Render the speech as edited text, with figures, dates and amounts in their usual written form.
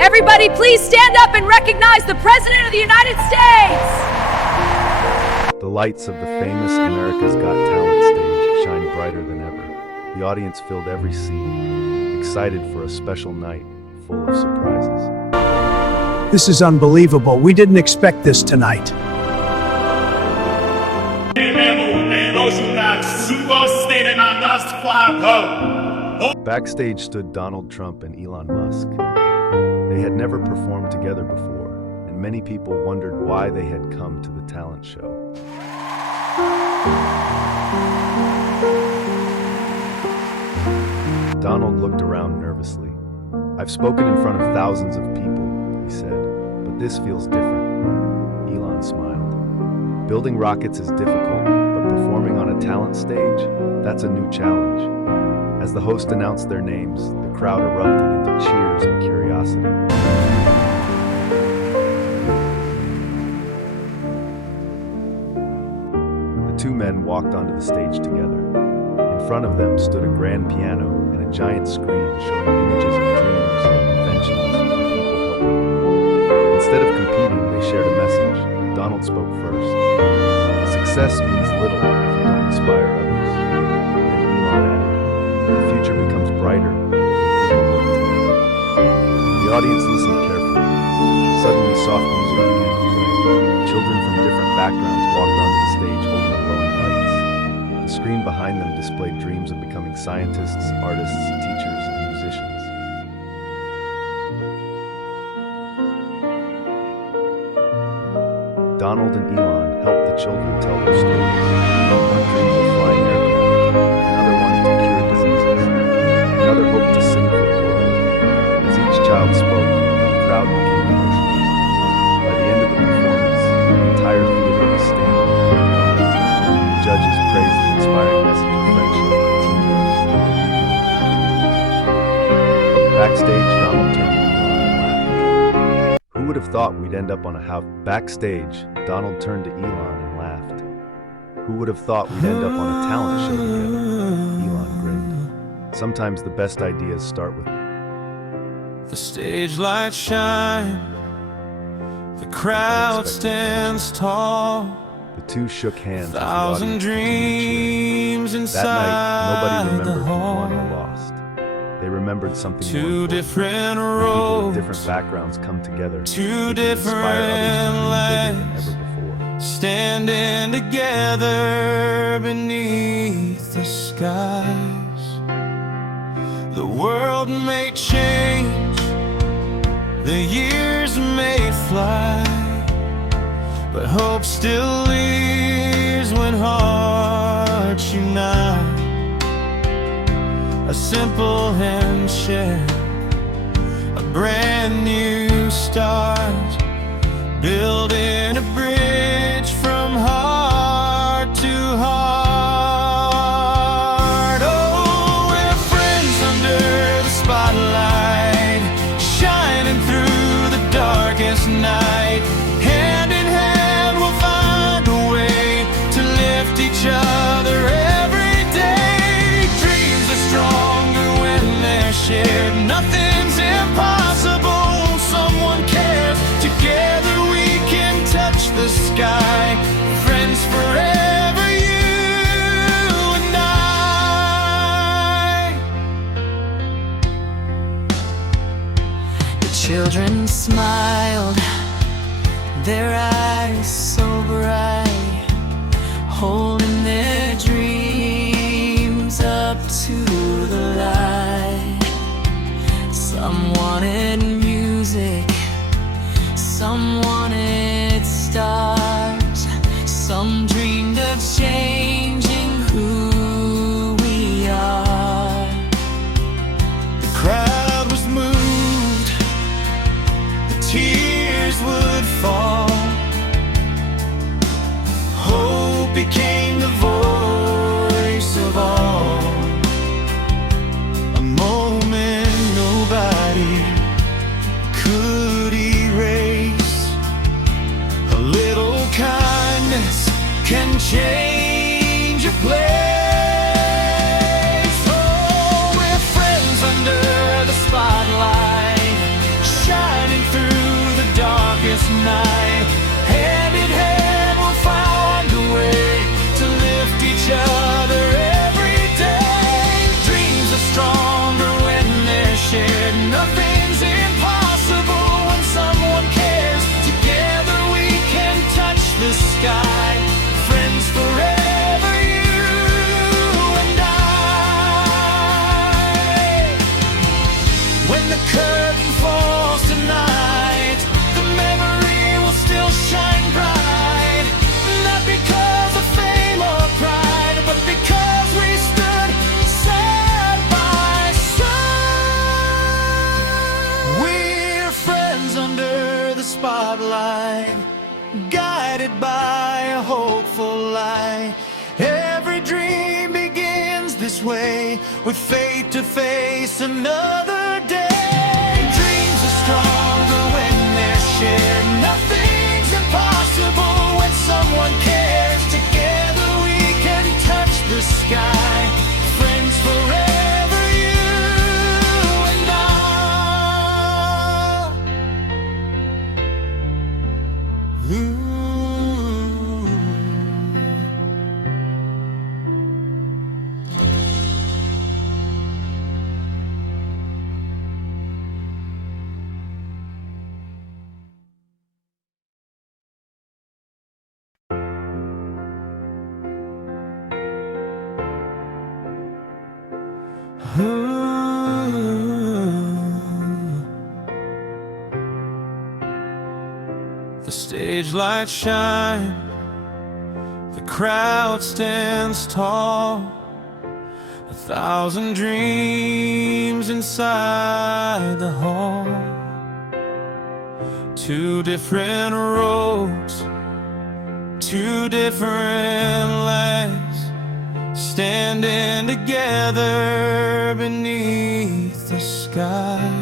Everybody, please stand up and recognize the President of the United States! The lights of the famous America's Got Talent stage shine brighter than ever. The audience filled every seat, excited for a special night full of surprises. This is unbelievable. We didn't expect this tonight. Backstage stood Donald Trump and Elon Musk. They had never performed together before, and many people wondered why they had come to the talent show. Donald looked around nervously. "I've spoken in front of thousands of people," he said, "but this feels different." Elon smiled. "Building rockets is difficult, but performing on a talent stage, that's a new challenge." As the host announced their names, the crowd erupted into cheers and curiosity. The two men walked onto the stage together. In front of them stood a grand piano and a giant screen showing images of dreams, inventions, and people helping. Instead of competing, they shared a message. Donald spoke first. "Success means little if you don't inspire others." Then Elon added, "The future becomes brighter when people work together." The audience listened carefully. Suddenly, soft music began to play. Children from different backgrounds walked onto the stage holding glowing lights. The screen behind them displayed dreams of becoming scientists, artists, teachers, and musicians. Donald and Elon helped the children tell their stories. One dreamed of flying aircraft, another wanted to cure diseases, another hoped to sing for the world. As each child spoke, the crowd became emotional. By the end of the performance, the entire theater was standing. The judges praised the inspiring message of friendship and teamwork. Backstage, Donald turned to Elon and laughed. "Who would have thought we'd end up on a house?" Backstage, Donald turned to Elon and laughed. "Who would have thought we'd end up on a talent show together?" Elon grinned. Sometimes the best ideas start with the stage lights shine, the crowd stands tall. The two shook hands. A thousand dreams inside that night, nobody the remembered who hall. won or lost. They remembered something more Two important. different People roads, with different backgrounds come together. two They can inspire others to different dream bigger than lives, ever before. standing together beneath the skies. The world may change, the years may fly, but hope still lives when hearts unite. A simple handshake, a brand new start, building a bridge from heart to heart. Oh, we're friends under the spotlight, shining through the darkest night. Hand in hand, we'll find a way to lift each other every day. Dreams are stronger when they're shared. Nothing's impossible, someone cares. Together we can touch the sky. Friends forever, you and I. The children smiled, their eyes so bright, holding their dreams up to the light. Some wanted music, some wanted stars, some dreamed of changing who we are. The crowd was moved, the tears would fall. Hope became the voice of all. A moment nobody could erase. A little kindness can change a place. Oh, we're friends under the spotlight, spotlight, guided by a hopeful light. Every dream begins this way, with faith to face another day. Dreams are stronger when they're shared. Nothing's impossible when someone cares. Together we can touch the sky. Friends forever, you and I. Ooh. The stage lights shine, the crowd stands tall, 1,000 dreams inside the hall. Two different roads, two different lives, standing together beneath the sky.